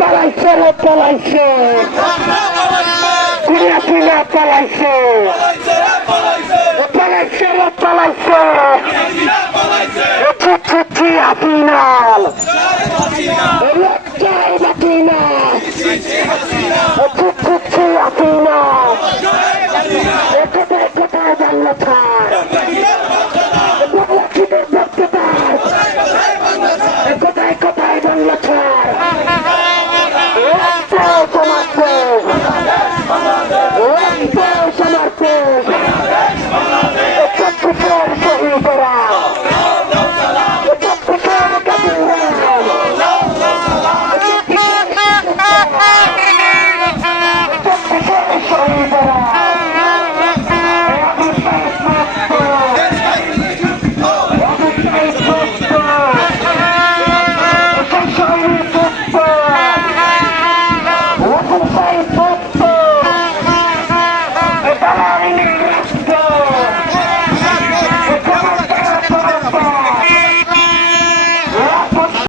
পালাইছে রে পালাইছে কুড়িয়া পিলা পালাইছে পালাইছে রে পালাইছে চিঠি হাসিনাল হাসিনা। Oh,